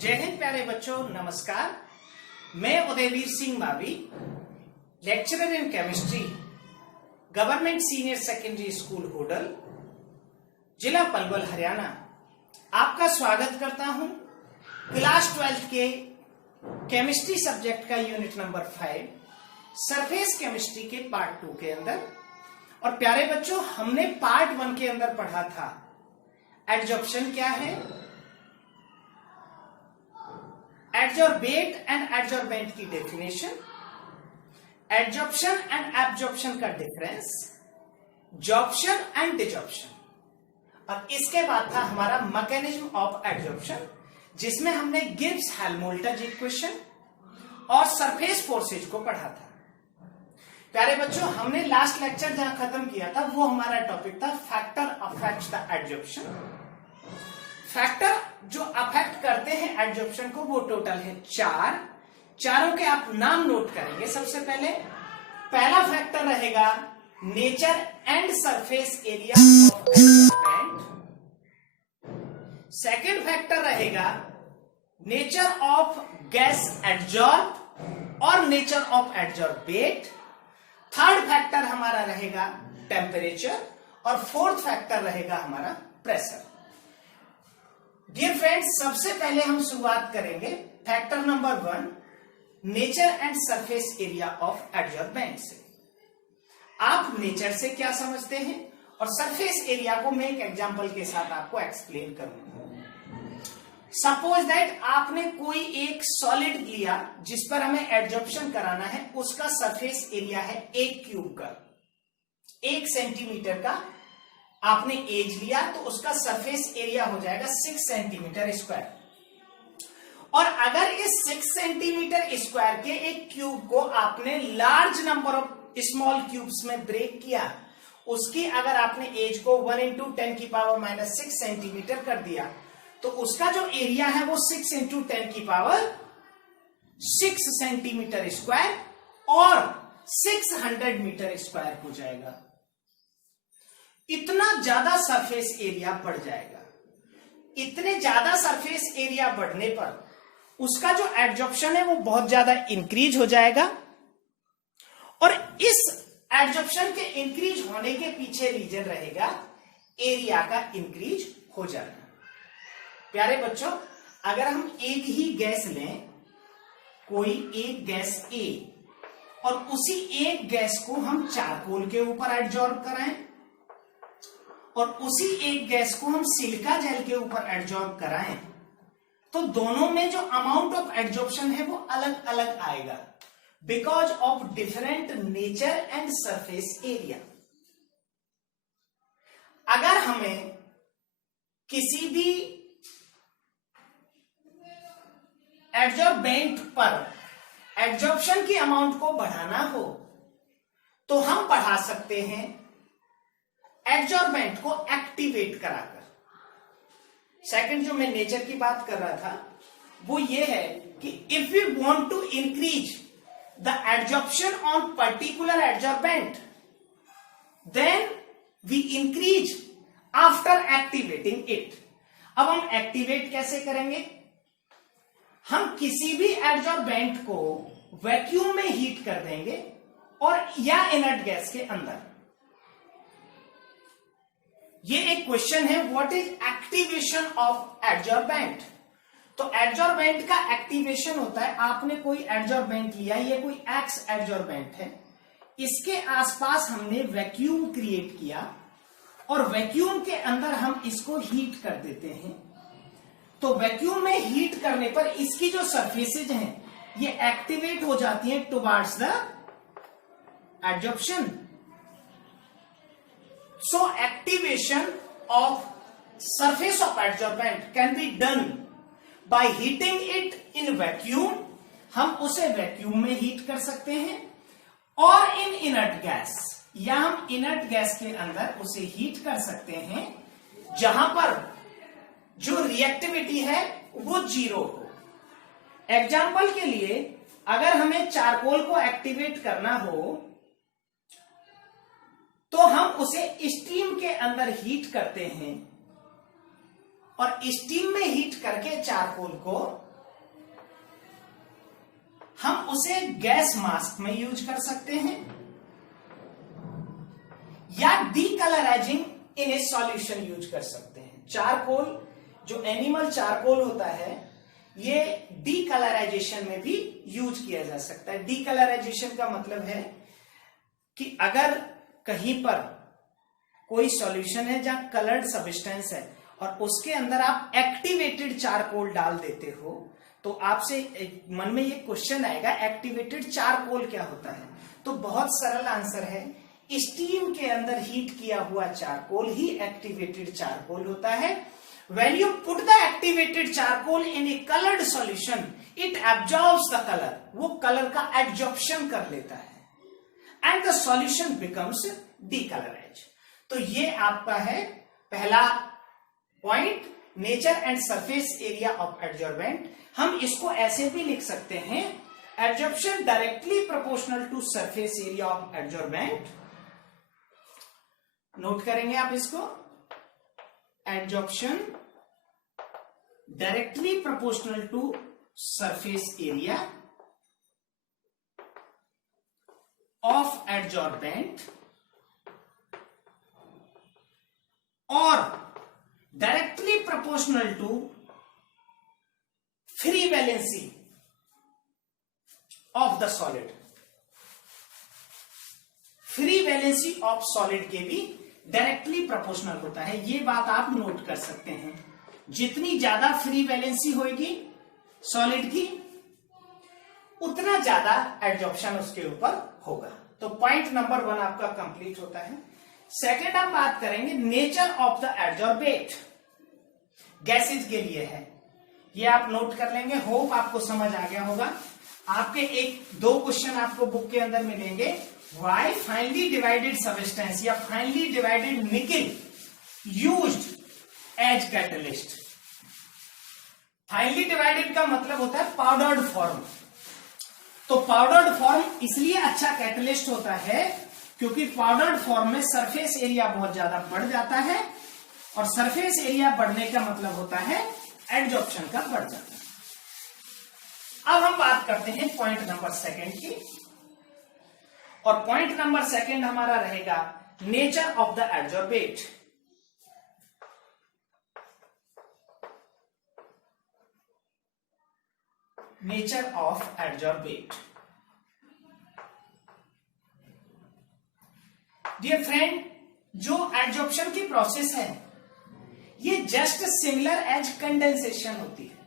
जय हिंद प्यारे बच्चों, नमस्कार। मैं Udayveer Singh Mavi, lecturer in chemistry, government senior secondary school Hodal, जिला पलवल, हरियाणा, आपका स्वागत करता हूं क्लास 12 के केमिस्ट्री सब्जेक्ट का यूनिट नंबर 5 सरफेस केमिस्ट्री के पार्ट 2 के अंदर। और प्यारे बच्चों, हमने पार्ट 1 के अंदर पढ़ा था एडजॉर्प्शन क्या है, एडजॉर्बेट एंड एडजॉर्बेंट की डेफिनेशन, एडजॉर्प्शन एंड एब्जॉर्प्शन का डिफरेंस, जॉर्प्शन एंड डिजॉर्प्शन। और इसके बाद था हमारा मैकेनिज्म ऑफ एडजॉर्प्शन, जिसमें हमने गिब्स हेल्महोल्ट्ज इक्वेशन और सरफेस फोर्सेज को पढ़ा था। प्यारे बच्चों, हमने लास्ट लेक्चर जहां खत्म किया था वो हमारा टॉपिक था factor affects the adsorption. Factor जो अफेक्ट करते हैं एडजॉर्प्शन को वो टोटल है 4। चारों के आप नाम नोट करेंगे। सबसे पहला फैक्टर रहेगा nature and surface area of adsorbent. Second factor रहेगा नेचर ऑफ गैस एडजॉर्ब और nature of adsorbate. Third factor हमारा रहेगा टेम्परेचर और फोर्थ फैक्टर रहेगा हमारा प्रेशर। डियर फ्रेंड्स, सबसे पहले हम शुरुआत करेंगे factor number 1 nature and surface area of adsorbent से। आप नेचर से क्या समझते हैं और सरफेस एरिया को मैं एक एग्जांपल के साथ आपको एक्सप्लेन करूंगा। सपोज दैट आपने कोई एक सॉलिड लिया जिस पर हमें एडजॉर्प्शन कराना है, उसका सरफेस एरिया है 1 क्यूब का, 1 सेंटीमीटर का आपने एज लिया तो उसका सरफेस एरिया हो जाएगा 6 सेंटीमीटर स्क्वायर। और अगर इस 6 सेंटीमीटर स्क्वायर के एक क्यूब को आपने large number of small cubes में ब्रेक किया, उसकी अगर आपने एज को 1 × 10⁻⁻6 सेंटीमीटर कर दिया, तो उसका जो एरिया है वो 6 × 10⁻6 सेंटीमीटर स्क्वायर और 600 मीटर स्क्वायर हो जाएगा। इतना ज्यादा सरफेस एरिया बढ़ जाएगा। इतने ज्यादा सरफेस एरिया बढ़ने पर उसका जो एडजॉर्प्शन है वो बहुत ज्यादा इंक्रीज हो जाएगा। और इस एडजॉर्प्शन के इंक्रीज होने के पीछे रीजन रहेगा एरिया का इंक्रीज हो जाना। प्यारे बच्चों, अगर हम एक ही गैस लें, कोई एक गैस ए, और उसी एक गैस को हम चारकोल के ऊपर एडजॉर्ब कराएं और उसी एक गैस को हम सिलिका जेल के ऊपर एडजॉर्ब कराएं, तो दोनों में जो अमाउंट ऑफ एडजॉर्प्शन है वो अलग अलग आएगा, because of different nature and surface area. अगर हमें किसी भी एडजॉर्बेंट पर एडजॉर्प्शन की अमाउंट को बढ़ाना हो तो हम बढ़ा सकते हैं एडजॉर्बेंट को एक्टिवेट कराकर। सेकंड जो मैं नेचर की बात कर रहा था वो ये है कि if we want to increase the adsorption on particular adsorbent, then we increase after activating it. अब हम एक्टिवेट कैसे करेंगे? हम किसी भी एडजॉर्बेंट को वैक्यूम में हीट कर देंगे और या इनर्ट गैस के अंदर। ये एक क्वेश्चन है, what is activation of adsorbent. तो एडजॉर्बेंट का एक्टिवेशन होता है, आपने कोई एडजॉर्बेंट लिया, ये कोई एक्स एडजॉर्बेंट है, इसके आसपास हमने वैक्यूम क्रिएट किया और वैक्यूम के अंदर हम इसको हीट कर देते हैं। तो वैक्यूम में हीट करने पर इसकी जो सरफेसेज हैं ये एक्टिवेट हो जाती हैं towards the adsorption. So activation of surface of adsorbent can be done by heating it in vacuum। हम उसे वैक्यूम में हीट कर सकते हैं और इन इनर्ट गैस, या हम इनर्ट गैस के अंदर उसे हीट कर सकते हैं जहां पर जो रिएक्टिविटी है वो 0 हो। एग्जाम्पल के लिए, अगर हमें चारकोल को एक्टिवेट करना हो तो हम उसे स्टीम के अंदर हीट करते हैं और स्टीम में हीट करके चारकोल को हम उसे गैस मास्क में यूज कर सकते हैं या डीकलराइजिंग इन ए सॉल्यूशन यूज कर सकते हैं। चारकोल, जो एनिमल चारकोल होता है, ये डीकलराइजेशन में भी यूज किया जा सकता है। डीकलराइजेशन का मतलब है कि अगर कहीं पर कोई सॉल्यूशन है जहां कलर्ड सब्सटेंस है और उसके अंदर आप एक्टिवेटेड चारकोल डाल देते हो, तो आपसे मन में ये क्वेश्चन आएगा, एक्टिवेटेड चारकोल क्या होता है? तो बहुत सरल आंसर है, स्टीम के अंदर हीट किया हुआ चारकोल ही एक्टिवेटेड चारकोल होता है। When you put the activated charcoal in a colored solution, it absorbs the color. वो कलर का एब्जॉर्प्शन कर लेता है and the solution becomes decolorized. तो ये आपका है पहला point, nature and surface area of adsorbent. हम इसको ऐसे भी लिख सकते हैं, absorption directly proportional to surface area of adsorbent. Note करेंगे आप इसको, absorption directly proportional to surface area of adsorbent or directly proportional to free valency of the solid। Free valency of solid के भी डायरेक्टली प्रोपोर्शनल होता है। ये बात आप नोट कर सकते हैं, जितनी ज्यादा फ्री वैलेंसी होगी सॉलिड की, उतना ज्यादा एडजॉर्प्शन उसके ऊपर होगा। तो पॉइंट नंबर 1 आपका कंप्लीट होता है। सेकेंड हम बात करेंगे nature of the adsorbate, gases के लिए है। ये आप नोट कर लेंगे, होप आपको समझ आ गया होगा। आपके 1-2 क्वेश्चन आपको बुक के अंदर मिलेंगे। व्हाई फाइनली डिवाइडेड सब्सटेंस या finely divided nickel used as catalyst. Finely divided का मतलब होता है पाउडर्ड फॉर्म। तो पाउडर्ड फॉर्म इसलिए अच्छा कैटलिस्ट होता है क्योंकि पाउडर्ड फॉर्म में सरफेस एरिया बहुत ज्यादा बढ़ जाता है, और सरफेस एरिया बढ़ने का मतलब होता है एडजॉर्प्शन का बढ़ जाता है। अब हम बात करते हैं पॉइंट नंबर 2 की, और पॉइंट नंबर 2 हमारा रहेगा nature of the adsorbate. Nature of adsorbate. Dear friend, जो एडजॉर्प्शन की प्रोसेस है ये जस्ट सिमिलर एज कंडेंसेशन होती है।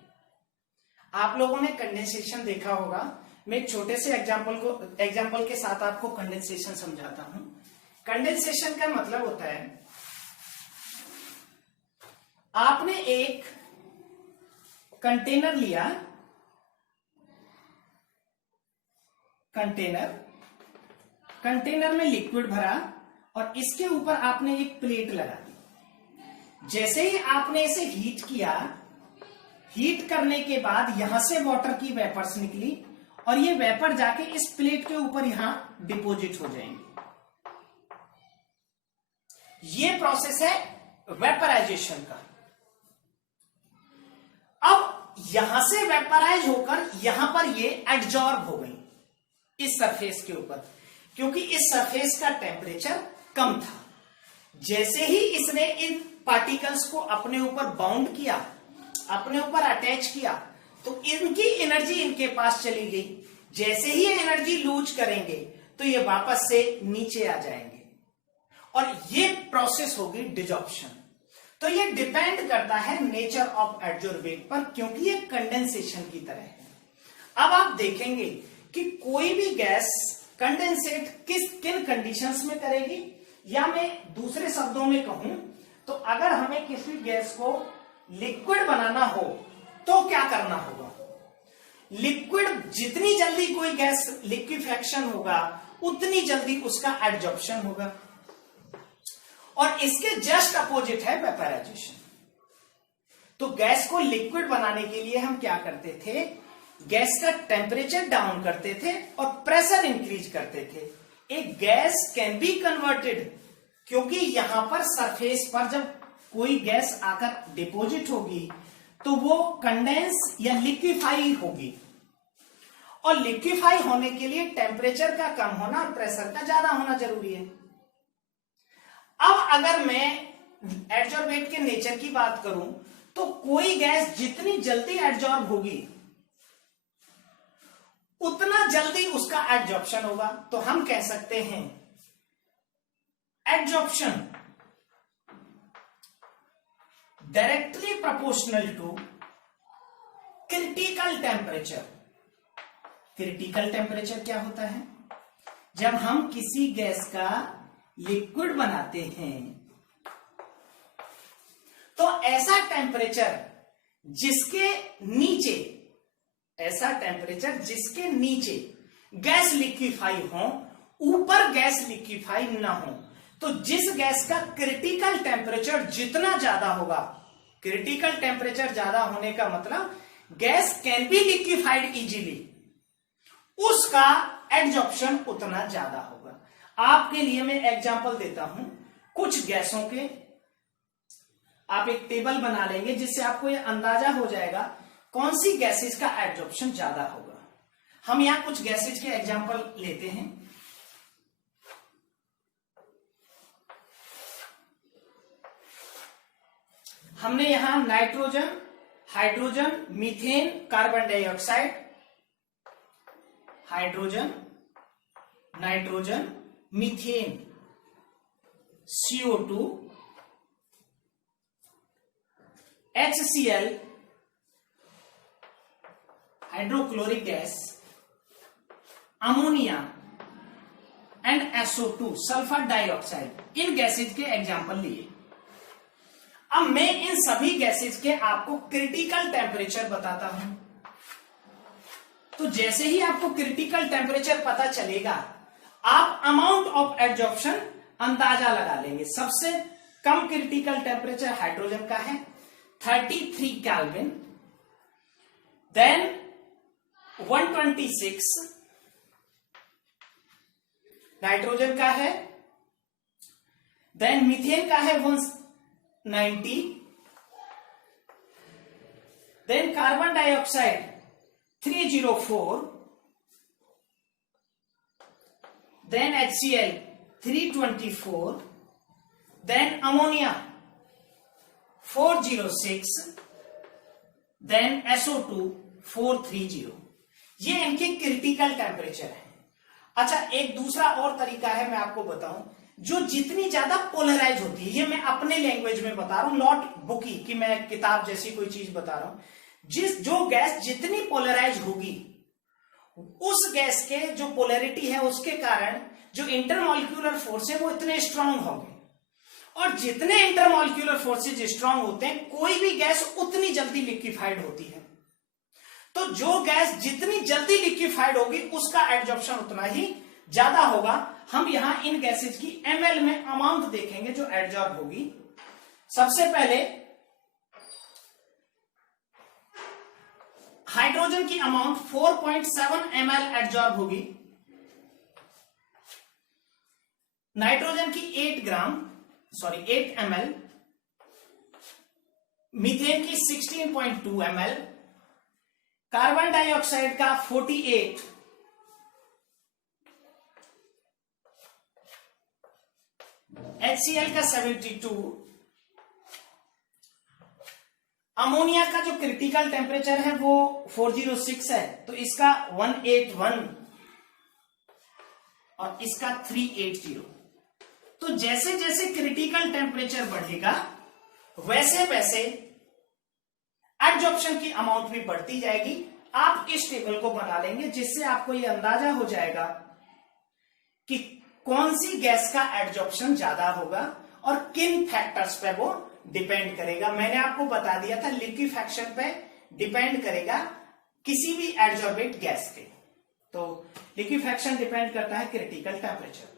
आप लोगों ने कंडेंसेशन देखा होगा। मैं एक छोटे से एग्जांपल के साथ आपको कंडेंसेशन समझाता हूं। कंडेंसेशन का मतलब होता है, आपने एक कंटेनर लिया, कंटेनर में लिक्विड भरा और इसके ऊपर आपने एक प्लेट लगा दी। जैसे ही आपने इसे हीट किया, हीट करने के बाद यहां से वाटर की वेपर्स निकली और ये वेपर जाके इस प्लेट के ऊपर यहां डिपोजिट हो जाएंगे। ये प्रोसेस है वेपराइजेशन का। अब यहां से वेपराइज होकर यहां पर ये एडजॉर्ब हो गई इस सरफेस के ऊपर, क्योंकि इस सरफेस का टेम्परेचर कम था। जैसे ही इसने इन पार्टिकल्स को अपने ऊपर बाउंड किया, अपने ऊपर अटैच किया, तो इनकी एनर्जी इनके पास चली गई। जैसे ही ये एनर्जी लूज करेंगे तो ये वापस से नीचे आ जाएंगे और ये प्रोसेस होगी डिजॉर्प्शन। तो ये डिपेंड करता है नेचर ऑफ एडजॉर्बेट पर, क्योंकि ये कंडेंसेशन की तरह है। अब आप देखेंगे कि कोई भी गैस कंडेंसेट किन कंडीशंस में करेगी, या मैं दूसरे शब्दों में कहूं तो अगर हमें किसी गैस को लिक्विड बनाना हो तो क्या करना होगा? लिक्विड, जितनी जल्दी कोई गैस लिक्विफेक्शन होगा उतनी जल्दी उसका एडजॉर्प्शन होगा, और इसके जस्ट अपोजिट है वेपराइजेशन। तो गैस को लिक्विड बनाने के लिए हम क्या करते थे? गैस का टेम्परेचर डाउन करते थे और प्रेशर इंक्रीज करते थे। एक गैस कैन बी कन्वर्टेड, क्योंकि यहां पर सरफेस पर जब कोई गैस आकर डिपॉजिट होगी तो वो कंडेंस या लिक्विफाई होगी, और लिक्विफाई होने के लिए टेम्परेचर का कम होना और प्रेशर का ज्यादा होना जरूरी है। अब अगर मैं एडजॉर्बेट के नेचर की बात करूं तो कोई गैस जितनी जल्दी एडजॉर्ब होगी उतना जल्दी उसका एडजॉर्प्शन होगा। तो हम कह सकते हैं adsorption directly proportional to critical temperature. Critical temperature क्या होता है? जब हम किसी गैस का लिक्विड बनाते हैं तो ऐसा टेम्परेचर जिसके नीचे गैस लिक्विफाई हो, ऊपर गैस लिक्विफाई ना हो। तो जिस गैस का क्रिटिकल टेम्परेचर जितना ज्यादा होगा, क्रिटिकल टेम्परेचर ज्यादा होने का मतलब gas can be liquefied easily, उसका एडजॉर्प्शन उतना ज्यादा होगा। आपके लिए मैं एग्जांपल देता हूं कुछ गैसों के। आप एक टेबल बना लेंगे जिससे आपको यह अंदाजा हो जाएगा कौन सी गैसेज का एडजॉर्प्शन ज्यादा होगा। हम यहां कुछ गैसेज के एग्जांपल लेते हैं। हमने यहां nitrogen, hydrogen, methane, carbon dioxide, hydrogen, nitrogen, methane, CO2, HCl, hydrochloric gas, ammonia and SO2, sulphur dioxide, in gases के एग्जाम्पल लिए। अब मैं इन सभी गैसेज के आपको क्रिटिकल टेम्परेचर बताता हूं। तो जैसे ही आपको क्रिटिकल टेम्परेचर पता चलेगा, आप अमाउंट ऑफ एडजॉर्प्शन अंदाजा लगा लेंगे। सबसे कम क्रिटिकल टेम्परेचर हाइड्रोजन का है 33 केल्विन, देन 126 नाइट्रोजन का है, देन मीथेन का है 190, then carbon dioxide 304, then HCl 324, then ammonia 406, then SO2 430। ये इनके क्रिटिकल टेम्परेचर है। अच्छा, एक दूसरा और तरीका है, मैं आपको बताऊं, जो जितनी ज्यादा पोलराइज होती है, ये मैं अपने लैंग्वेज में बता रहा हूं, नॉट बुकी कि मैं किताब जैसी कोई चीज बता रहा हूं। जो गैस जितनी पोलराइज होगी, उस गैस के जो पोलैरिटी है उसके कारण जो इंटरमॉलिक्यूलर फोर्स है वो इतने स्ट्रांग होंगे, और जितने इंटरमॉलिक्यूलर फोर्सेज स्ट्रांग होते हैं, कोई भी गैस उतनी जल्दी लिक्विफाइड होती है। तो जो गैस जितनी जल्दी लिक्विफाइड होगी उसका एडजॉर्प्शन उतना ही ज्यादा होगा। हम यहां इन गैसेज की ml में अमाउंट देखेंगे जो एडजॉर्ब होगी। सबसे पहले हाइड्रोजन की अमाउंट 4.7 ml एडजॉर्ब होगी, नाइट्रोजन की 8 ml, मीथेन की 16.2 ml, कार्बन डाइऑक्साइड का 48, HCl का 72, अमोनिया का जो क्रिटिकल टेम्परेचर है वो 406 है, तो इसका 181 और इसका 380। तो जैसे जैसे क्रिटिकल टेम्परेचर बढ़ेगा वैसे वैसे एडजॉर्प्शन की अमाउंट भी बढ़ती जाएगी। आप इस टेबल को बना लेंगे जिससे आपको यह अंदाजा हो जाएगा कि कौन सी गैस का एडजॉर्प्शन ज्यादा होगा और किन फैक्टर्स पे वो डिपेंड करेगा। मैंने आपको बता दिया था लिक्विफैक्शन पे डिपेंड करेगा किसी भी एडजॉर्बेट गैस के। तो लिक्विफैक्शन डिपेंड करता है क्रिटिकल टेम्परेचर पर।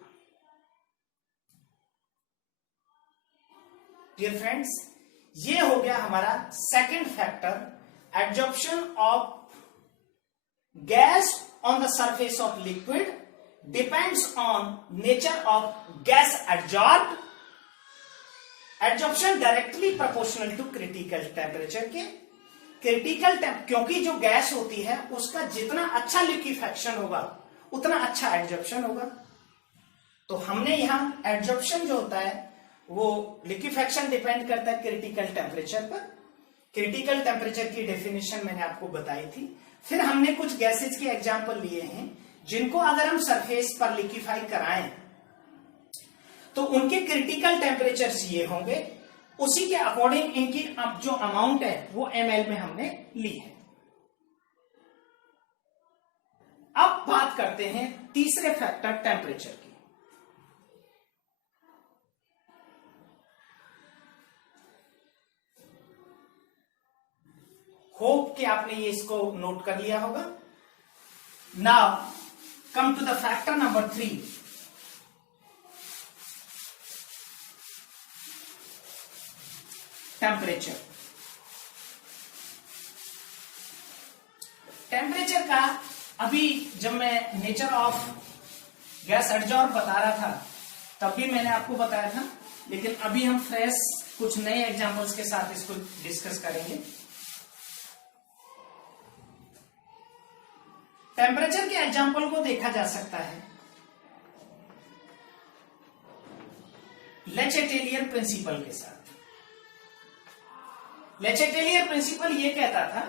डियर फ्रेंड्स, ये हो गया हमारा second factor, adsorption of gas on the surface of liquid depends on nature of gas adsorb. Adsorption directly proportional to critical temperature के। क्रिटिकल क्योंकि जो गैस होती है उसका जितना अच्छा लिक्विफेक्शन होगा उतना अच्छा एडजॉर्प्शन होगा। तो हमने यहां एडजॉर्प्शन जो होता है वो लिक्विफेक्शन डिपेंड करता है क्रिटिकल टेम्परेचर पर। क्रिटिकल टेम्परेचर की डेफिनेशन मैंने आपको बताई थी। फिर हमने कुछ गैसेज के एग्जांपल लिए हैं जिनको अगर हम सरफेस पर लिक्विफाई कराएं तो उनके क्रिटिकल टेम्परेचर्स ये होंगे, उसी के अकॉर्डिंग इनकी जो अमाउंट है वो ml में हमने ली है। अब बात करते हैं तीसरे फैक्टर टेम्परेचर की। होप कि आपने ये इसको नोट कर लिया होगा। Now come to the factor number 3, temperature. Temperature का अभी जब मैं नेचर ऑफ गैस एडजॉर्ब बता रहा था तब भी मैंने आपको बताया था, लेकिन अभी हम फ्रेश कुछ नए एग्जांपल्स के साथ इसको डिस्कस करेंगे। टेम्परेचर के एग्जांपल को देखा जा सकता है ले चैटेलियर प्रिंसिपल के साथ। ले चैटेलियर प्रिंसिपल ये कहता था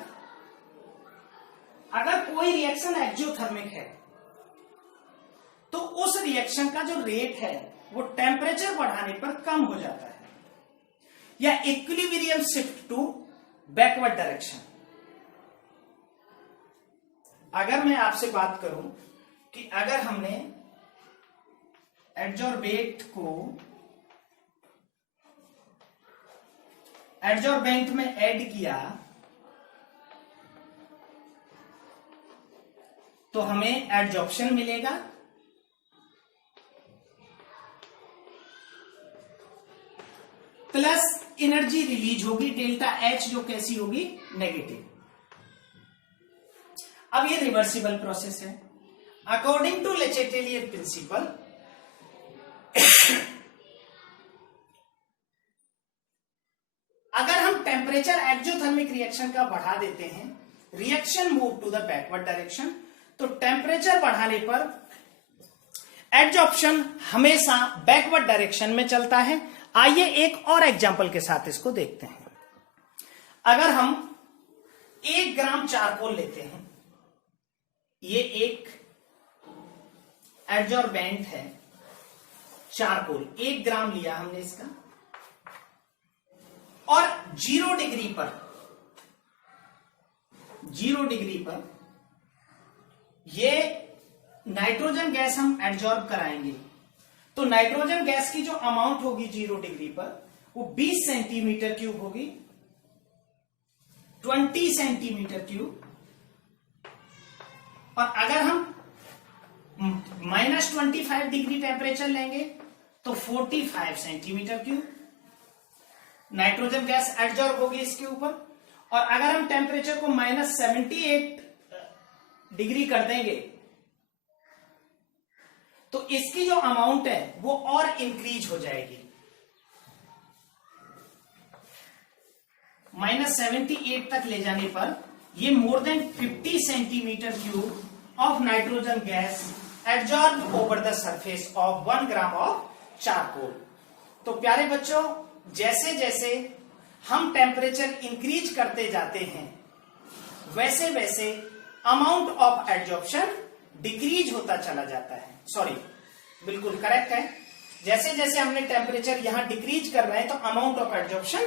अगर कोई रिएक्शन एक्जियोथर्मिक है तो उस रिएक्शन का जो रेट है वो टेम्परेचर बढ़ाने पर कम हो जाता है या equilibrium shift to backward direction. अगर मैं आपसे बात करूं कि अगर हमने एडजॉर्बेट को एडजॉर्बेंट में ऐड किया तो हमें एडजॉर्प्शन मिलेगा, प्लस एनर्जी रिलीज होगी डेल्टा एच जो कैसी होगी नेगेटिव। अब ये रिवर्सिबल प्रोसेस है। According to Le Chatelier principal अगर हम टेम्परेचर एक्जियोथर्मिक रिएक्शन का बढ़ा देते हैं, reaction move to the backward direction, तो टेम्परेचर बढ़ाने पर एडजॉर्प्शन हमेशा बैकवर्ड डायरेक्शन में चलता है। आइए एक और एग्जांपल के साथ इसको देखते हैं। अगर हम 1 ग्राम चारकोल लेते हैं, ये एक एडजॉर्बेंट है चारकोल, 1 ग्राम लिया हमने इसका, और 0 डिग्री पर ये नाइट्रोजन गैस हम एडजॉर्ब कराएंगे। तो नाइट्रोजन गैस की जो अमाउंट होगी 0 डिग्री पर वो 20 सेंटीमीटर क्यूब होगी, 20 सेंटीमीटर क्यूब। और अगर हम -25 डिग्री टेम्परेचर लेंगे तो 45 centimetre cube nitrogen gas adsorb होगी इसके ऊपर। और अगर हम टेम्परेचर को -78 डिग्री कर देंगे तो इसकी जो अमाउंट है वो और इंक्रीज हो जाएगी। -78 तक ले जाने पर ये more than 50 centimetre cube of nitrogen gas adsorb over the surface of 1 gram of charcoal. तो प्यारे बच्चों, जैसे जैसे हम टेम्परेचर इंक्रीज करते जाते हैं वैसे वैसे अमाउंट ऑफ एडजॉर्प्शन डिक्रीज होता चला जाता है। सॉरी, बिल्कुल करेक्ट है। जैसे जैसे हमने टेम्परेचर यहां डिक्रीज कर रहे हैं तो अमाउंट ऑफ एडजॉर्प्शन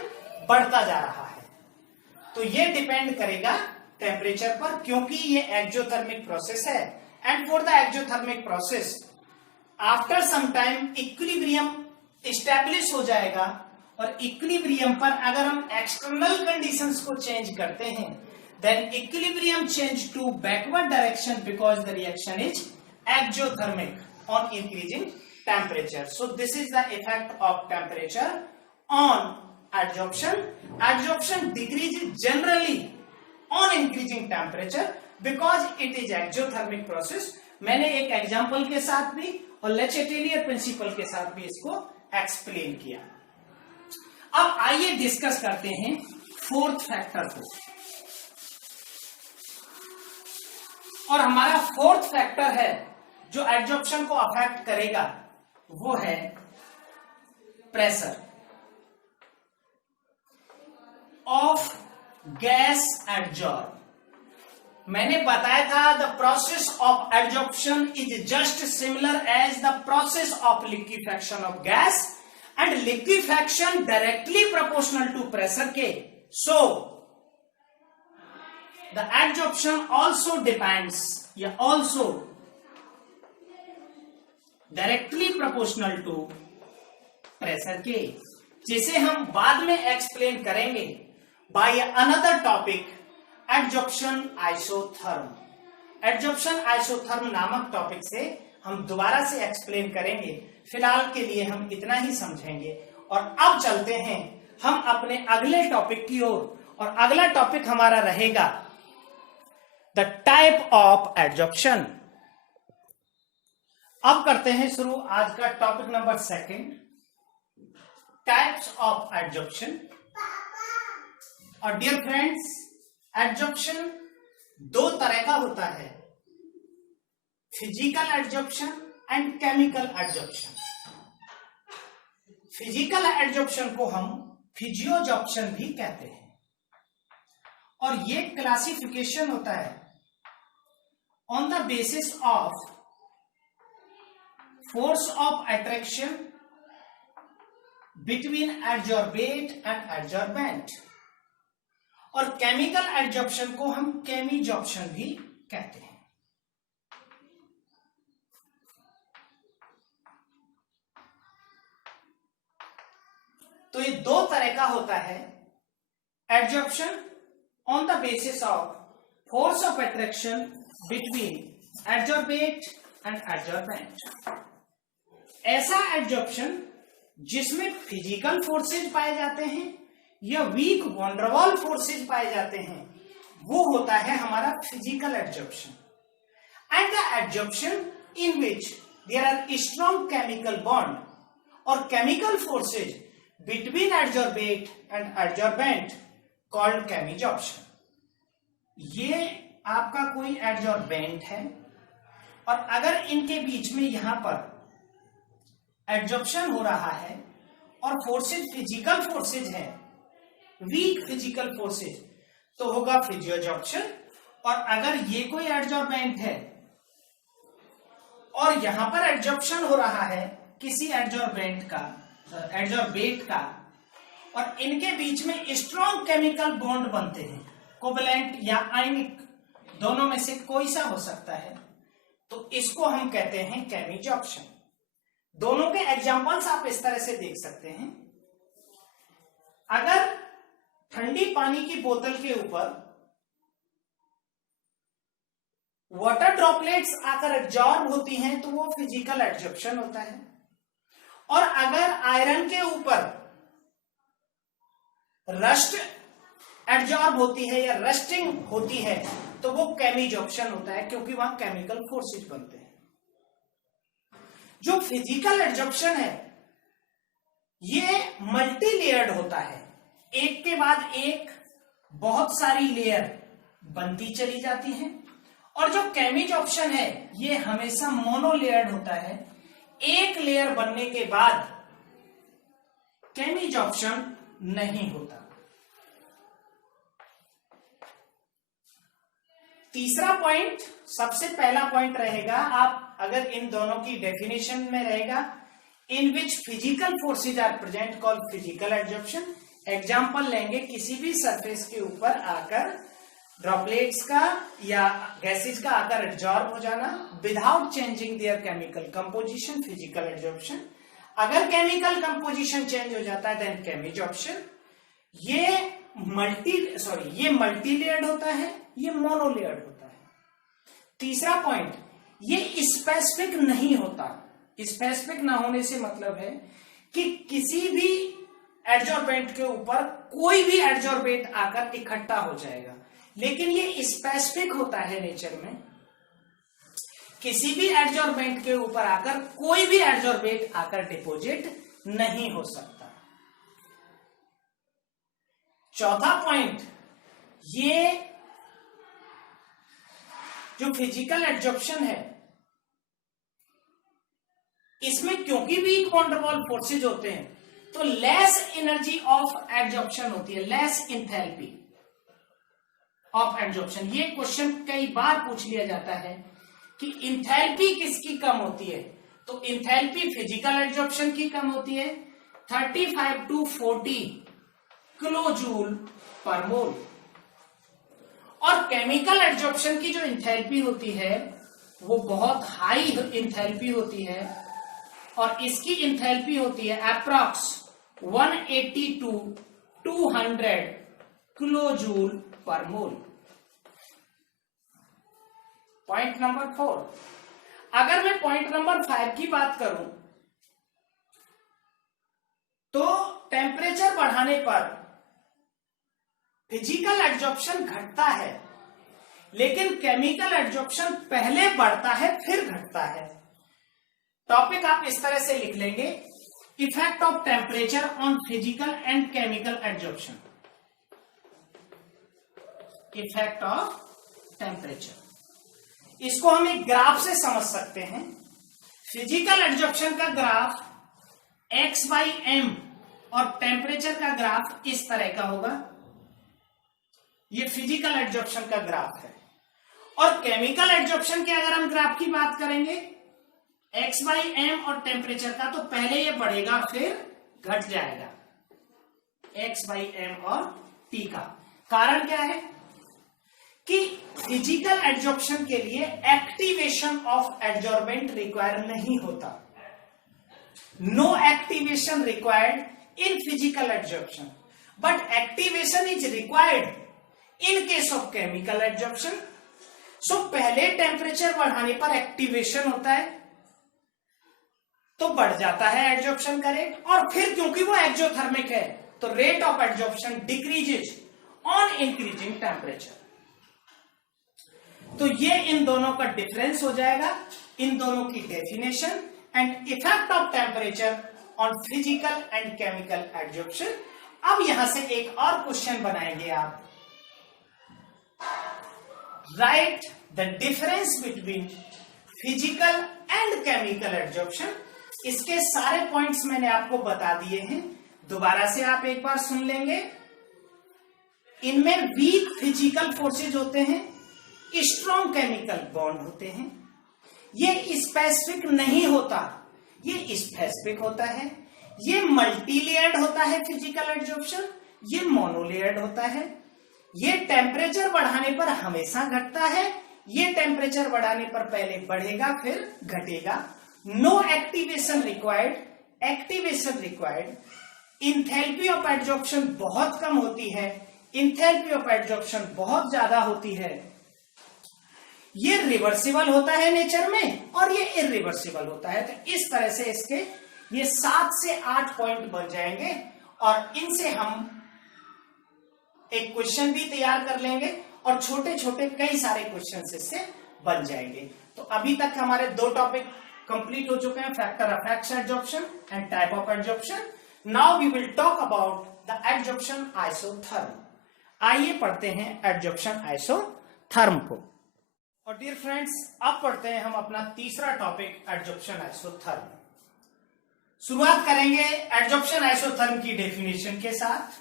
बढ़ता जा रहा है। तो ये डिपेंड करेगा टेम्परेचर पर, क्योंकि ये एक्जियोथर्मिक प्रोसेस है। And for the exothermic process after some time equilibrium establish हो जाएगा, और इक्विलिब्रियम पर अगर हम एक्सटर्नल कंडीशंस को चेंज करते हैं then equilibrium change to backward direction because the reaction is exothermic on increasing temperature. So this is the effect of temperature on adsorption. Adsorption decreases generally on increasing temperature because it is exothermic process. मैंने एक example के साथ भी और ले Chatelier principal के साथ भी इसको एक्सप्लेन किया। अब आइए डिस्कस करते हैं 4th फैक्टर को। और हमारा फोर्थ फैक्टर है जो एडजॉर्प्शन को अफेक्ट करेगा, वो है प्रेशर ऑफ गैस एडजॉर्ब। मैंने बताया था the process of adsorption is just similar as the process of liquefaction of gas and liquefaction directly proportional to pressure के। So the adsorption also depends या also directly proportional to pressure के, जिसे हम बाद में एक्सप्लेन करेंगे by another topic adsorption isotherm. Adsorption isotherm नामक topic से हम दोबारा से एक्सप्लेन करेंगे। फिलहाल के लिए हम इतना ही समझेंगे और अब चलते हैं हम अपने अगले टॉपिक की ओर, और अगला टॉपिक हमारा रहेगा द टाइप ऑफ एडजॉर्प्शन। अब करते हैं शुरू आज का topic number 2, types of adsorption. और डियर फ्रेंड्स, एडजॉर्प्शन 2 तरह का होता है, physical adsorption and chemical adsorption. Physical adsorption को हम फिजियोजॉर्प्शन भी कहते हैं, और ये क्लासिफिकेशन होता है on the basis of force of attraction between adsorbate and adsorbent। और केमिकल एडजॉर्प्शन को हम केमिजॉर्प्शन भी कहते हैं। तो ये 2 तरह का होता है, adsorption on the basis of force of attraction between adsorbate and adsorbent. ऐसा एडजॉर्प्शन जिसमें फिजिकल फोर्सेज पाए जाते हैं या वीक वॉन्डरवॉल फोर्सेज पाए जाते हैं, वो होता है हमारा physical adsorption. And the adsorption in which there are strong chemical bond और chemical forces between adsorbate and adsorbent called chemisorption. ये आपका कोई एडजॉर्बेंट है और अगर इनके बीच में यहां पर एडजॉर्प्शन हो रहा है और फोर्सेज फिजिकल फोर्सेज है, वीक फिजिकल फोर्सेज, तो होगा फिजियोजॉर्प्शन। और अगर ये कोई एडजॉर्बेंट है और यहां पर एडजॉर्प्शन हो रहा है किसी एडजॉर्बेट का, और इनके बीच में स्ट्रॉन्ग केमिकल बॉन्ड बनते हैं, कोवैलेंट या आयनिक, दोनों में से कोई सा हो सकता है, तो इसको हम कहते हैं केमिजॉर्प्शन। दोनों के एग्जांपल्स आप इस तरह से देख सकते हैं। अगर ठंडी पानी की बोतल के ऊपर वाटर ड्रॉपलेट्स आकर एब्जॉर्ब होती हैं तो वो फिजिकल एडजॉर्प्शन होता है, और अगर आयरन के ऊपर रस्ट एब्जॉर्ब होती है या रस्टिंग होती है तो वो केमिजॉर्प्शन होता है, क्योंकि वहां केमिकल फोर्सेज बनते हैं। जो फिजिकल एडजॉर्प्शन है ये मल्टी लेयर्ड होता है, एक के बाद एक बहुत सारी लेयर बनती चली जाती हैं। और जो केमिजॉर्प्शन है ये हमेशा मोनो लेयर्ड होता है, एक लेयर बनने के बाद केमिजॉर्प्शन नहीं होता। तीसरा पॉइंट, सबसे पहला पॉइंट रहेगा, आप अगर इन दोनों की डेफिनेशन में रहेगा, in which physical forces are present called physical adsorption. Example लेंगे, किसी भी सरफेस के ऊपर आकर ड्रॉपलेट्स का या गैसेज का आकर एब्जॉर्ब हो जाना without changing their chemical composition, physical adsorption. अगर केमिकल कंपोजिशन चेंज हो जाता है देन केमिजॉर्प्शन। ये मल्टी लेयर्ड होता है, ये मोनो लेयर्ड होता है। तीसरा पॉइंट, ये स्पेसिफिक नहीं होता। स्पेसिफिक ना होने से मतलब है कि किसी भी एडजॉर्बेंट के ऊपर कोई भी एडजॉर्बेंट आकर इकट्ठा हो जाएगा, लेकिन ये स्पेसिफिक होता है नेचर में। किसी भी एडजॉर्बेंट के ऊपर आकर कोई भी एडजॉर्बेंट आकर डिपोजिट नहीं हो सकता। चौथा पॉइंट, ये जो फिजिकल एड्जॉर्प्शन है, इसमें क्योंकि weak van der Waals forces होते हैं तो लेस एनर्जी ऑफ एड्जॉर्प्शन होती है, लेस इंथैल्पी ऑफ एड्जॉर्प्शन। ये क्वेश्चन कई बार पूछ लिया जाता है कि इंथैल्पी किसकी कम होती है, तो इंथैल्पी फिजिकल एड्जॉर्प्शन की कम होती है 35 to 40 किलो जूल पर मोल, और केमिकल एड्जॉर्प्शन की जो इंथैल्पी होती है वो बहुत हाई इंथैल्पी होती है, और इसकी इंथैल्पी होती है अप्रॉक्स 180 to 200 किलो जूल पर मोल। Point number 4। अगर मैं पॉइंट नंबर 5 की बात करूं तो टेम्परेचर बढ़ाने पर फिजिकल एड्जॉर्प्शन घटता है, लेकिन केमिकल एड्जॉर्प्शन पहले बढ़ता है फिर घटता है। टॉपिक आप इस तरह से लिख लेंगे, effect of temperature on physical and chemical adsorption. Effect of temperature, इसको हम एक ग्राफ से समझ सकते हैं। फिजिकल एड्जॉर्प्शन का ग्राफ x/m और टेम्परेचर का ग्राफ इस तरह का होगा। ये फिजिकल एड्जॉर्प्शन का ग्राफ है। और केमिकल एड्जॉर्प्शन के अगर हम ग्राफ की बात करेंगे x/m और टेम्परेचर का, तो पहले ये बढ़ेगा फिर घट जाएगा x/m और t का। कारण क्या है कि फिजिकल एड्जॉर्प्शन के लिए एक्टिवेशन ऑफ एड्जॉर्बेंट रिक्वायर नहीं होता। No activation required in physical adsorption, but activation is required in case of chemical adsorption. So पहले टेम्परेचर बढ़ाने पर एक्टिवेशन होता है तो बढ़ जाता है एड्जॉर्प्शन का रेट, और फिर क्योंकि वो एक्सोथर्मिक है तो rate of adsorption decreases on increasing temperature. तो ये इन दोनों का डिफरेंस हो जाएगा, इन दोनों की definition and effect of temperature on physical and chemical adsorption. अब यहां से एक और क्वेश्चन बनाएंगे आप, right the difference between physical and chemical adsorption. इसके सारे पॉइंट्स मैंने आपको बता दिए हैं, दोबारा से आप एक बार सुन लेंगे। इनमें वीक फिजिकल फोर्सेज होते हैं, स्ट्रॉन्ग केमिकल बॉन्ड होते हैं। ये स्पेसिफिक नहीं होता, ये स्पेसिफिक होता है। ये मल्टीलेयर्ड होता है फिजिकल एड्जॉर्प्शन, ये मोनोलेयर्ड होता है। ये टेम्परेचर बढ़ाने पर हमेशा घटता है, ये टेम्परेचर बढ़ाने पर पहले बढ़ेगा फिर घटेगा। No activation required, activation required. Enthalpy of adsorption बहुत कम होती है, इंथैल्पी ऑफ एड्जॉर्प्शन बहुत ज्यादा होती है। ये रिवर्सिबल होता है नेचर में और ये इरिवर्सिबल होता है। तो इस तरह से इसके ये 7 से 8 पॉइंट बन जाएंगे और इनसे हम एक क्वेश्चन भी तैयार कर लेंगे और छोटे छोटे कई सारे क्वेश्चन इससे बन जाएंगे। तो अभी तक हमारे 2 टॉपिक कंप्लीट हो चुके हैं, factor of adsorption and type of adsorption. Now we will talk about the adsorption isotherm. आइए पढ़ते हैं एड्जॉर्प्शन आइसोथर्म को। और डियर फ्रेंड्स, अब पढ़ते हैं हम अपना तीसरा टॉपिक एड्जॉर्प्शन आइसोथर्म। शुरुआत करेंगे एड्जॉर्प्शन आइसोथर्म की डेफिनेशन के साथ।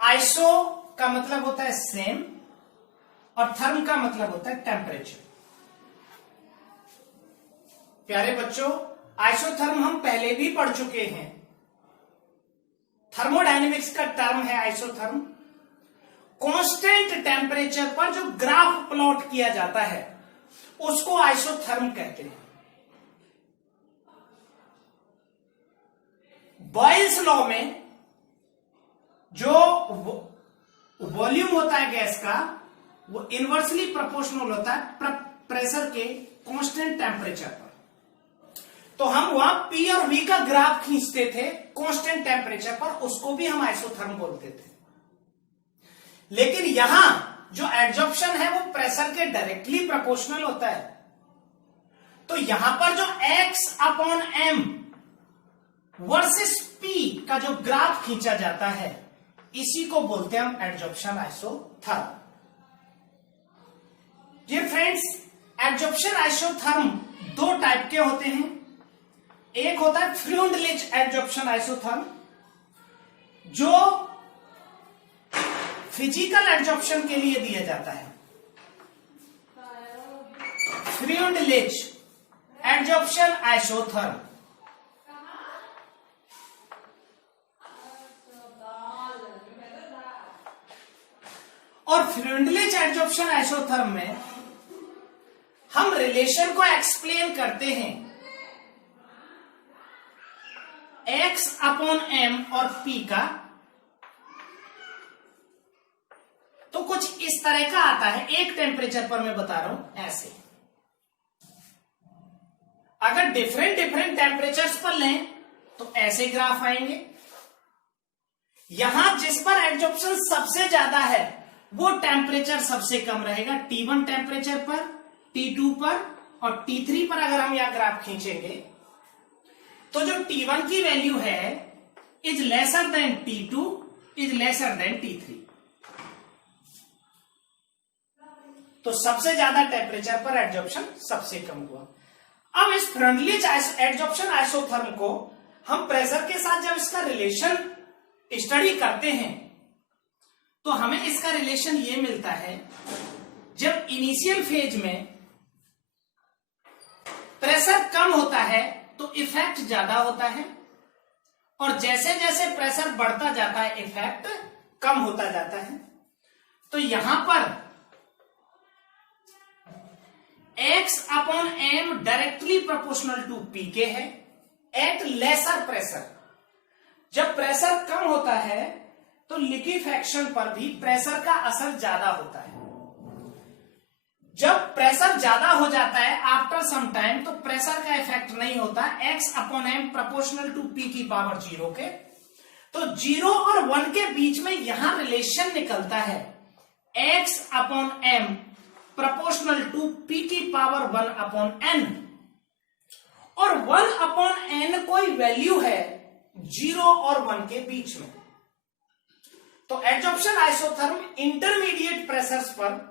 आइसो का मतलब होता है सेम और थर्म का मतलब होता है टेम्परेचर। प्यारे बच्चों, आइसोथर्म हम पहले भी पढ़ चुके हैं। थर्मोडायनेमिक्स का टर्म है आइसोथर्म। कांस्टेंट टेम्परेचर पर जो ग्राफ प्लॉट किया जाता है उसको आइसोथर्म कहते हैं। बॉयल्स लॉ में जो वॉल्यूम होता है गैस का वो इनवर्सली प्रोपोर्शनल होता है प्रेशर के कांस्टेंट टेम्परेचर पर। तो हम वहां पी और वी का ग्राफ खींचते थे कांस्टेंट टेम्परेचर पर, उसको भी हम आइसोथर्म बोलते थे। लेकिन यहां जो एड्जॉर्प्शन है वो प्रेशर के डायरेक्टली प्रोपोर्शनल होता है। तो यहां पर जो x/m वर्सेस p का जो ग्राफ खींचा जाता है इसी को बोलते हैं हम adsorption isotherm. Dear friends, adsorption isotherm दो टाइप के होते हैं। एक होता है फ्रीउंडलिच एडजॉर्प्शन आइसोथर्म, जो फिजिकल एडजॉर्प्शन के लिए दिया जाता है। फ्रीउंडलिच एडजॉर्प्शन आइसोथर्म, और फ्रीउंडलिच एडजॉर्प्शन आइसोथर्म में हम रिलेशन को एक्सप्लेन करते हैं x अपॉन m और p का। तो कुछ इस तरह का आता है, एक टेम्परेचर पर मैं बता रहा हूं ऐसे। अगर डिफरेंट डिफरेंट टेम्परेचर्स पर लें तो ऐसे ग्राफ आएंगे। यहां जिस पर एडजॉर्प्शन सबसे ज्यादा है वो टेम्परेचर सबसे कम रहेगा, T1 टेम्परेचर पर, T2 पर और T3 पर। अगर हम यहां ग्राफ खींचेंगे तो जो T1 की वैल्यू है is lesser than T2 is lesser than T3। तो सबसे ज्यादा टेम्परेचर पर एडजॉर्प्शन सबसे कम हुआ। अब इस फ्रीउंडलिच एडजॉर्प्शन आइसोथर्म को हम प्रेशर के साथ जब इसका रिलेशन स्टडी करते हैं तो हमें इसका रिलेशन ये मिलता है, जब इनिशियल फेज में प्रेशर कम होता है तो इफेक्ट ज्यादा होता है, और जैसे जैसे प्रेशर बढ़ता जाता है इफेक्ट कम होता जाता है। तो यहां पर x upon m directly proportional to p के है एट लेसर प्रेशर। जब प्रेशर कम होता है तो लिक्विफेक्शन पर भी प्रेशर का असर ज्यादा होता है। जब प्रेशर ज्यादा हो जाता है आफ्टर सम टाइम तो प्रेशर का इफेक्ट नहीं होता, x upon m proportional to p की पावर 0 के। तो 0 और 1 के बीच में यहां रिलेशन निकलता है x upon m proportional to p की पावर 1 अपॉन n, और 1 अपॉन n कोई वैल्यू है 0 और 1 के बीच में। तो एडजॉर्प्शन आइसोथर्म इंटरमीडिएट प्रेशर्स पर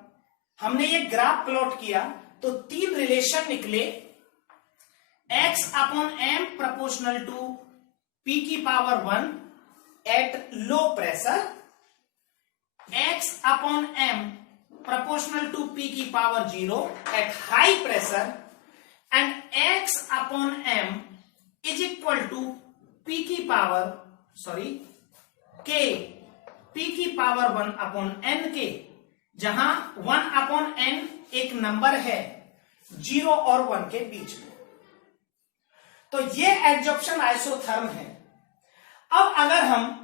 हमने ये ग्राफ प्लॉट किया तो तीन रिलेशन निकले, x upon m proportional to p की power 1 at low pressure, x upon m proportional to p की power 0 at high pressure, and x upon m is equal to p की power k p की power 1 upon n के, जहां 1 upon n एक number है 0 और 1 के बीच में। तो ये एडजॉर्प्शन आइसोथर्म है। अब अगर हम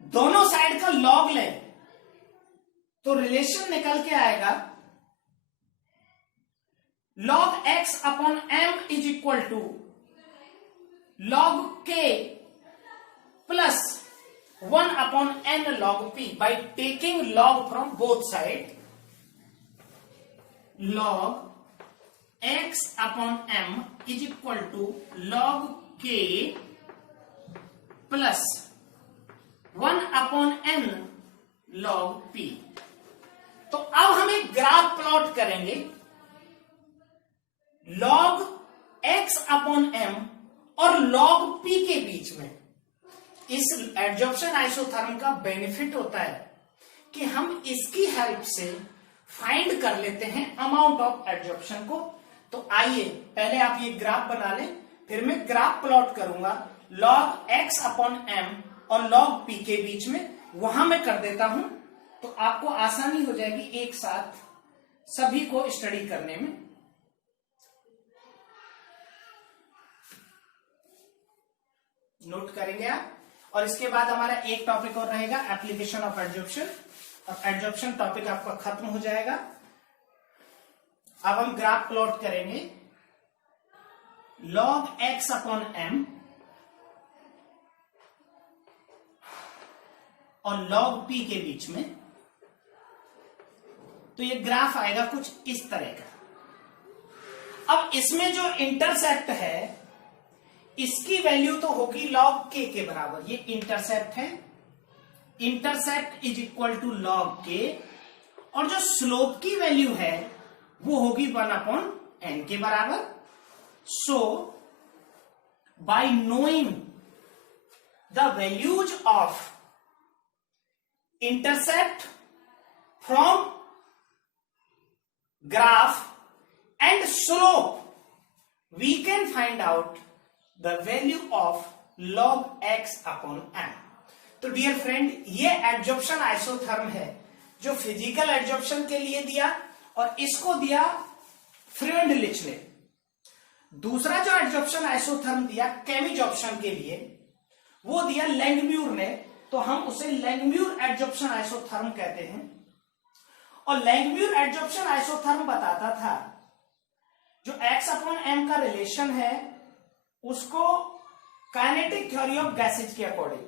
दोनों साइड का लॉग लें तो रिलेशन निकल के आएगा log x upon m is equal to log k plus 1 upon n log p by taking log from both sides. Log x upon m is equal to log k plus 1 upon n log p. तो अब हम एक graph plot करेंगे log x upon m और log p के बीच में। इस adsorption isotherm का बेनिफिट होता है कि हम इसकी हेल्प से फाइंड कर लेते हैं अमाउंट ऑफ एडजॉर्प्शन को। तो आइए पहले आप ये ग्राफ बना लें, फिर मैं ग्राफ प्लॉट करूंगा log x अपॉन m और log p के बीच में, वहां मैं कर देता हूं तो आपको आसानी हो जाएगी एक साथ सभी को स्टडी करने में। नोट करेंगे आप, और इसके बाद हमारा एक टॉपिक और रहेगा एप्लीकेशन ऑफ एडजॉर्प्शन, और एडजॉर्प्शन टॉपिक आपका खत्म हो जाएगा। अब हम ग्राफ प्लॉट करेंगे log x अपॉन m और log p के बीच में। तो ये ग्राफ आएगा कुछ इस तरह का। अब इसमें जो इंटरसेप्ट है इसकी वैल्यू तो होगी log k के बराबर, ये इंटरसेप्ट है intercept is equal to log k, और जो स्लोप की वैल्यू है वो होगी 1/n के बराबर। So by knowing the values of intercept from graph and slope we can find out the value of log x upon m। तो dear friend, ये एडजॉर्प्शन आइसोथर्म है जो फिजिकल एडजॉर्प्शन के लिए दिया, और इसको दिया फ्रीवेंडलिच ने। दूसरा जो एडजॉर्प्शन आइसोथर्म दिया केमिजॉर्प्शन के लिए, वो दिया लैंगम्यूर ने, तो हम उसे लैंगम्यूर एडजॉर्प्शन आइसोथर्म कहते हैं। और लैंगम्यूर एडजॉर्प्शन आइसोथर्म बताता था जो x अपॉन m का रिलेशन है उसको काइनेटिक थ्योरी ऑफ गैसेज के according.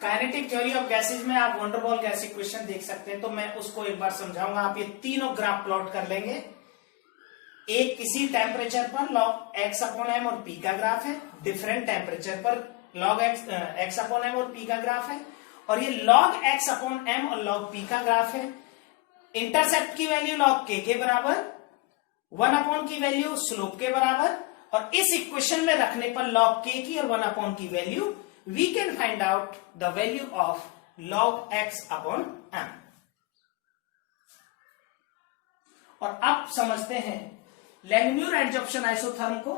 Kinetic theory of gases में आप वंडरबॉल गैस इक्वेशन देख सकते हैं, तो मैं उसको एक बार समझाऊंगा। आप ये तीनों ग्राफ प्लॉट कर लेंगे। एक किसी टेम्परेचर पर लॉग x अपॉन m और p का ग्राफ है, डिफरेंट टेम्परेचर पर लॉग x अपॉन m और p का ग्राफ है, और ये log x अपॉन m और log p का ग्राफ है। इंटरसेप्ट की वैल्यू log k के बराबर, 1/n की वैल्यू स्लोप के बराबर, और इस इक्वेशन में रखने पर log k की और 1/n की value we can find out the value of log x upon m। और अब समझते हैं लैंगम्यूर एडजॉर्प्शन आइसोथर्म को,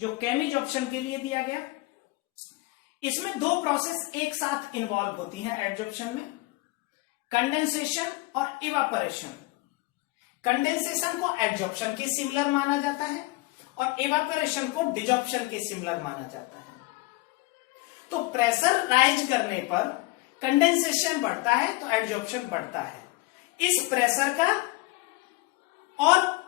जो केमिजॉर्प्शन के लिए दिया गया। इसमें दो प्रोसेस एक साथ इन्वॉल्व होती हैं एडजॉर्प्शन में, कंडेंसेशन और इवापोरेशन। कंडेंसेशन को एडजॉर्प्शन के सिमिलर माना जाता है और इवापोरेशन को डिजॉर्प्शन के सिमिलर माना जाता है। तो प्रेशर राइज करने पर कंडेंसेशन बढ़ता है तो एडजॉर्प्शन बढ़ता है। इस प्रेशर का और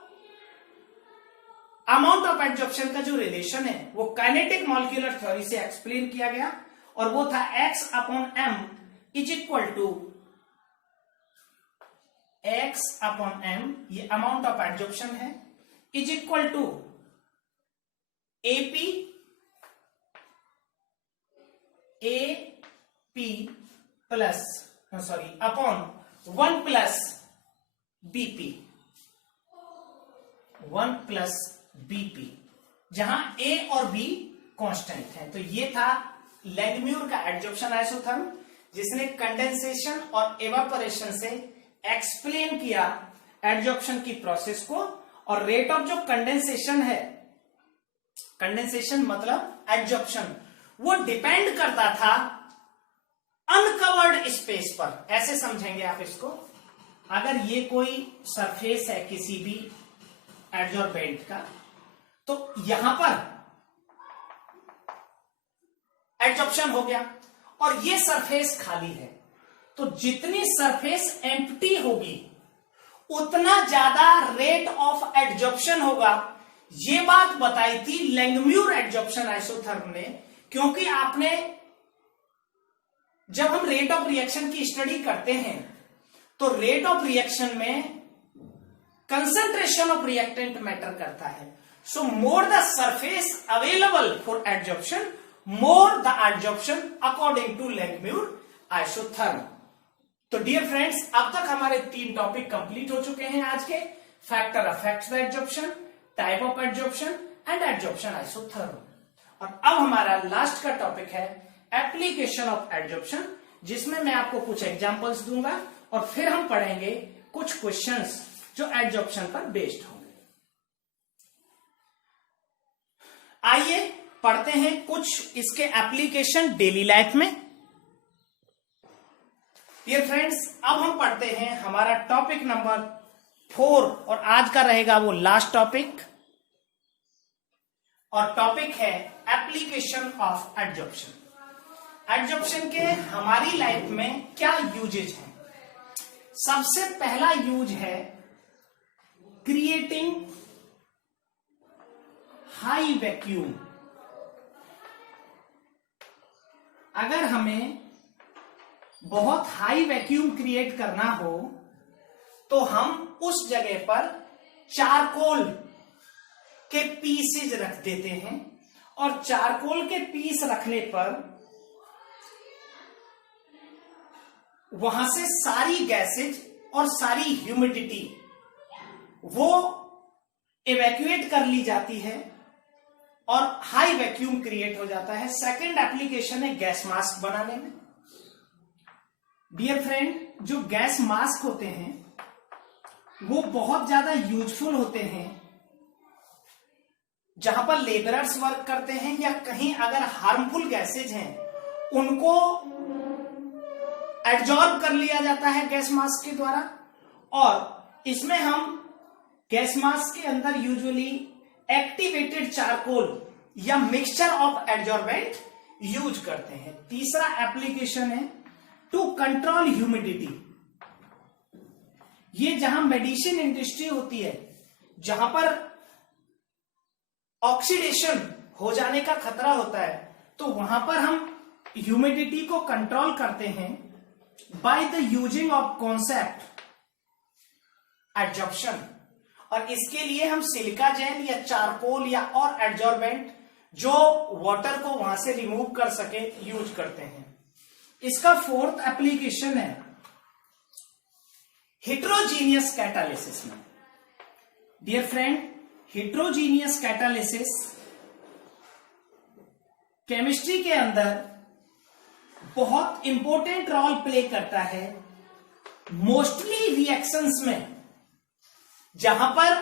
अमाउंट ऑफ एडजॉर्प्शन का जो रिलेशन है वो काइनेटिक मॉलिक्यूलर थ्योरी से एक्सप्लेन किया गया, और वो था x upon m is equal to x upon m, ये अमाउंट ऑफ एडजॉर्प्शन है, is equal to AP plus upon 1 plus BP, 1 plus BP, जहां A और B कांस्टेंट है। तो ये था लैंगम्यूर का एडजॉर्प्शन आइसोथर्म, जिसने कंडेंसेशन और एवापोरेशन से एक्सप्लेन किया एडजॉर्प्शन की प्रोसेस को। और रेट ऑफ जो कंडेंसेशन है, कंडेंसेशन मतलब एडजॉर्प्शन, वो डिपेंड करता था अनकवर्ड स्पेस पर। ऐसे समझेंगे आप इसको, अगर ये कोई सरफेस है किसी भी एडजॉर्बेंट का, तो यहां पर एडजॉर्प्शन हो गया और ये सरफेस खाली है, तो जितनी सरफेस एम्प्टी होगी उतना ज्यादा रेट ऑफ एडजॉर्प्शन होगा। ये बात बताई थी लैंगम्यूर एडजॉर्प्शन आइसोथर्म ने, क्योंकि आपने जब हम रेट ऑफ रिएक्शन की स्टडी करते हैं तो रेट ऑफ रिएक्शन में कंसंट्रेशन ऑफ रिएक्टेंट मैटर करता है। So more the surface available for adsorption, more the adsorption according to Langmuir isotherm. तो डियर फ्रेंड्स, अब तक हमारे 3 टॉपिक कंप्लीट हो चुके हैं आज के। Factor affects the adsorption, type of adsorption and adsorption isotherm. और अब हमारा लास्ट का टॉपिक है एप्लीकेशन ऑफ एडजॉर्प्शन, जिसमें मैं आपको कुछ एग्जांपल्स दूंगा और फिर हम पढ़ेंगे कुछ क्वेश्चंस जो एडजॉर्प्शन पर बेस्ड होंगे। आइए पढ़ते हैं कुछ इसके एप्लीकेशन डेली लाइफ में। डियर फ्रेंड्स, अब हम पढ़ते हैं हमारा टॉपिक नंबर 4, और आज का रहेगा वो लास्ट टॉपिक, और टॉपिक है एप्लीकेशन ऑफ एडजॉर्प्शन। एडजॉर्प्शन के हमारी लाइफ में क्या यूजेज हैं? सबसे पहला यूज है क्रिएटिंग हाई वैक्यूम। अगर हमें बहुत हाई वैक्यूम क्रिएट करना हो तो हम उस जगह पर चारकोल के पीसेज रख देते हैं और चारकोल के पीस रखने पर वहां से सारी गैसेज और सारी ह्यूमिडिटी वो इवैक्यूएट कर ली जाती है और हाई वैक्यूम क्रिएट हो जाता है। सेकंड एप्लीकेशन है गैस मास्क बनाने में। डियर फ्रेंड, जो गैस मास्क होते हैं वो बहुत ज्यादा यूजफुल होते हैं जहां पर लेबरर्स वर्क करते हैं या कहीं अगर हार्मफुल गैसेज हैं उनको एब्जॉर्ब कर लिया जाता है गैस मास्क के द्वारा। और इसमें हम गैस मास्क के अंदर यूजुअली एक्टिवेटेड चारकोल या मिक्सचर ऑफ एब्जॉर्बेंट यूज करते हैं। तीसरा एप्लीकेशन है टू कंट्रोल ह्यूमिडिटी। ये जहां मेडिसिन इंडस्ट्री होती है, जहां पर ऑक्सीडेशन हो जाने का खतरा होता है, तो वहां पर हम ह्यूमिडिटी को कंट्रोल करते हैं by the using of concept adsorption. और इसके लिए हम सिलिका जेल या चारकोल या और एब्जॉर्बेंट जो वाटर को वहां से रिमूव कर सके यूज करते हैं। इसका फोर्थ एप्लीकेशन है हेट्रोजीनियस कैटालिसिस में। Dear friend, heterogeneous catalysis chemistry के अंदर बहुत इंपॉर्टेंट रोल प्ले करता है। मोस्टली रिएक्शंस में जहां पर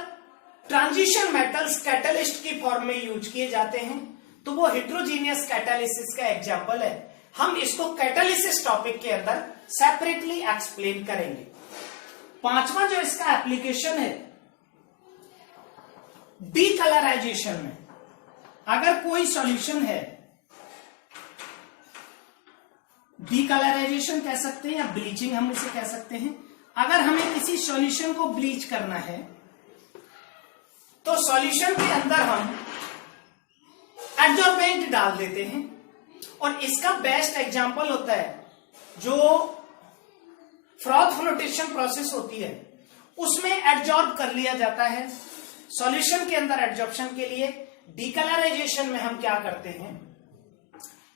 ट्रांजिशन मेटल्स कैटलिस्ट की फॉर्म में यूज किए जाते हैं, तो वो हेट्रोजीनियस कैटालिसिस का एग्जांपल है। हम इसको कैटालिसिस टॉपिक के अंदर सेपरेटली एक्सप्लेन करेंगे। पांचवा जो इसका एप्लीकेशन है डीकलराइजेशन में। अगर कोई सॉल्यूशन है, डीकलराइजेशन कह सकते हैं या ब्लीचिंग हम इसे कह सकते हैं। अगर हमें किसी सॉल्यूशन को ब्लीच करना है तो सॉल्यूशन के अंदर हम एब्जॉर्बेंट डाल देते हैं और इसका बेस्ट एग्जांपल होता है जो फ्रॉथ फ्लोटेशन प्रोसेस होती है, उसमें एब्जॉर्ब कर लिया जाता है। सॉल्यूशन के अंदर एब्जॉर्प्शन के लिए डीकलराइजेशन में हम क्या करते हैं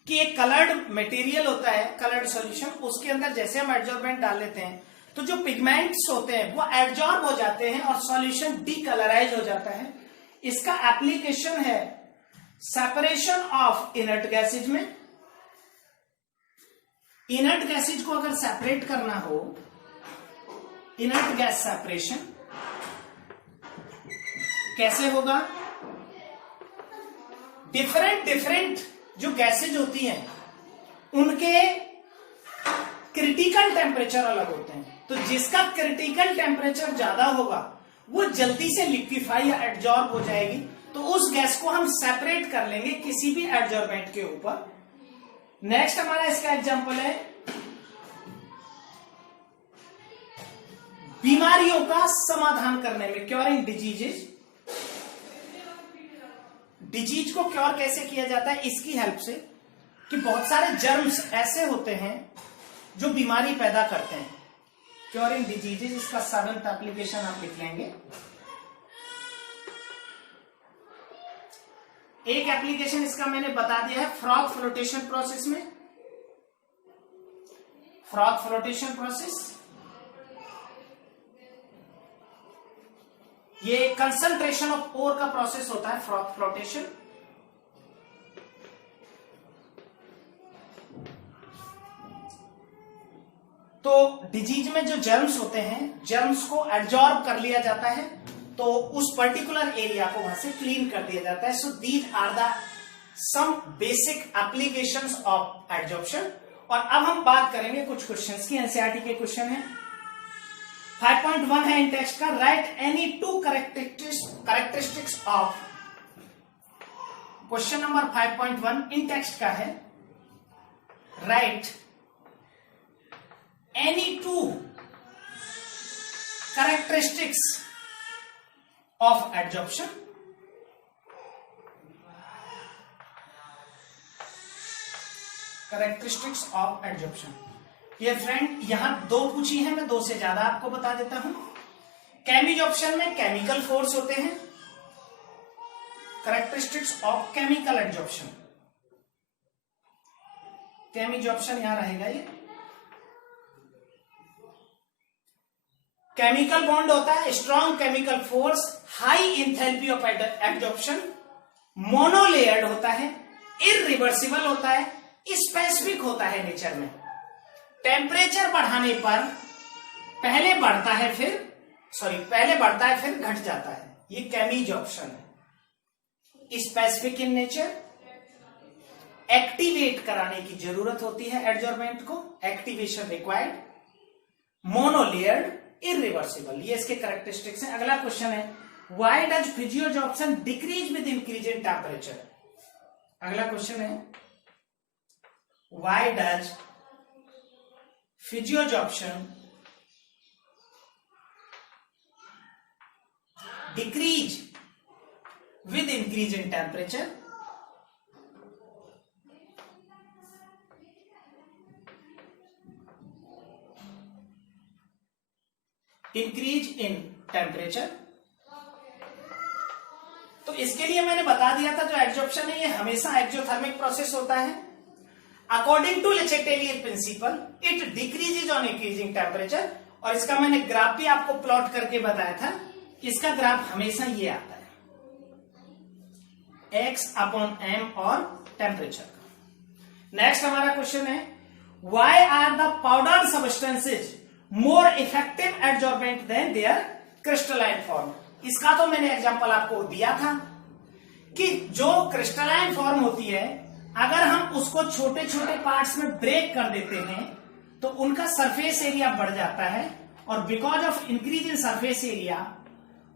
कि एक कलर्ड मटेरियल होता है, कलर्ड सॉल्यूशन, उसके अंदर जैसे हम एब्जॉर्बेंट डाल लेते हैं तो जो पिगमेंट्स होते हैं वो एब्जॉर्ब हो जाते हैं और सॉल्यूशन डीकलराइज हो जाता है। इसका एप्लीकेशन है सेपरेशन ऑफ इनर्ट गैसेज में। इनर्ट गैसेज को अगर सेपरेट करना हो, इनर्ट गैस सेपरेशन कैसे होगा? डिफरेंट जो गैसेज होती हैं उनके क्रिटिकल टेम्परेचर अलग होते हैं। तो जिसका क्रिटिकल टेम्परेचर ज्यादा होगा वो जल्दी से लिक्विफाई या एब्जॉर्ब हो जाएगी, तो उस गैस को हम सेपरेट कर लेंगे किसी भी एब्जॉर्बेंट के ऊपर। नेक्स्ट हमारा इसका एग्जांपल है बीमारियों का समाधान करने में, क्योरिंग डिजीजेज। डिजीज को क्योर कैसे किया जाता है? इसकी हेल्प से कि बहुत सारे जर्म्स ऐसे होते हैं जो बीमारी पैदा करते हैं। क्योरिंग डिजीजेज, इसका 7th एप्लीकेशन आप लिख लेंगे। एक एप्लीकेशन इसका मैंने बता दिया है फ्रॉथ फ्लोटेशन प्रोसेस में। फ्रॉथ फ्लोटेशन प्रोसेस ये कंसंट्रेशन ऑफ ओर का प्रोसेस होता है, फ्रॉथ फ्लोटेशन। तो डिजीज में जो जर्म्स होते हैं, जर्म्स को एब्जॉर्ब कर लिया जाता है, तो उस पर्टिकुलर एरिया को वहां से क्लीन कर दिया जाता है। So these are the some basic applications of absorption. और अब हम बात करेंगे कुछ क्वेश्चंस की। एनसीईआरटी के क्वेश्चन है 5.1 है इन टेक्स्ट का, right any two characteristics of. Question number 5.1 in text का है, right any two characteristics of adsorption। characteristics of adsorption। ये फ्रेंड यहां दो पूछी है, मैं दो से ज्यादा आपको बता देता हूं। केमिजॉर्प्शन में केमिकल फोर्स होते हैं, characteristics of chemical adsorption. Chemisorption यहां रहेगा। ये केमिकल बॉन्ड होता है, strong chemical force, high enthalpy of adsorption, monolayered होता है, इरिवर्सिबल होता है, स्पेसिफिक होता है नेचर में। टेम्परेचर बढ़ाने पर पहले बढ़ता है फिर घट जाता है। ये केमिजॉर्प्शन है। स्पेसिफिक इन नेचर, एक्टिवेट कराने की जरूरत होती है एडजॉर्बेंट को, एक्टिवेशन रिक्वायर्ड, मोनोलेयर्ड, इरिवर्सिबल। ये इसके कैरेक्टरिस्टिक्स हैं। अगला क्वेश्चन है, why does physisorption decrease with increase in temperature. अगला क्वेश्चन है, why does physisorption decrease with increase in temperature. Increase in temperature. तो इसके लिए मैंने बता दिया था, जो एडजॉर्प्शन है ये हमेशा एक्सोथर्मिक प्रोसेस होता है। According to Le Chatelier principle it decreases on increasing temperature. और इसका मैंने ग्राफ भी आपको प्लॉट करके बताया था। इसका ग्राफ हमेशा ये आता है, x/m और टेम्परेचर का। नेक्स्ट हमारा क्वेश्चन है, why are the powder substances more effective adsorbent than their crystalline form. इसका तो मैंने एग्जांपल आपको दिया था कि जो क्रिस्टलाइन फॉर्म होती है, अगर हम उसको छोटे छोटे पार्ट्स में ब्रेक कर देते हैं तो उनका सरफेस एरिया बढ़ जाता है, और because of increase in surface area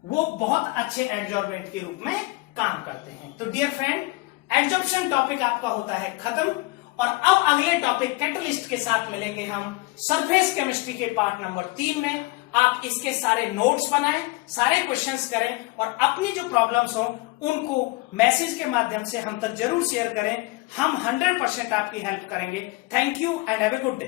वो बहुत अच्छे एडजॉर्बेंट के रूप में काम करते हैं। तो डियर फ्रेंड, एडजॉर्प्शन टॉपिक आपका होता है खत्म, और अब अगले टॉपिक कैटलिस्ट के साथ मिलेंगे हम सरफेस केमिस्ट्री के पार्ट नंबर 3 में। आप इसके सारे नोट्स बनाएं, सारे क्वेश्चंस करें, और अपनी जो प्रॉब्लम्स हो उनको मैसेज के माध्यम से हम तक जरूर शेयर करें। हम 100% आपकी हेल्प करेंगे। Thank you and have a good day.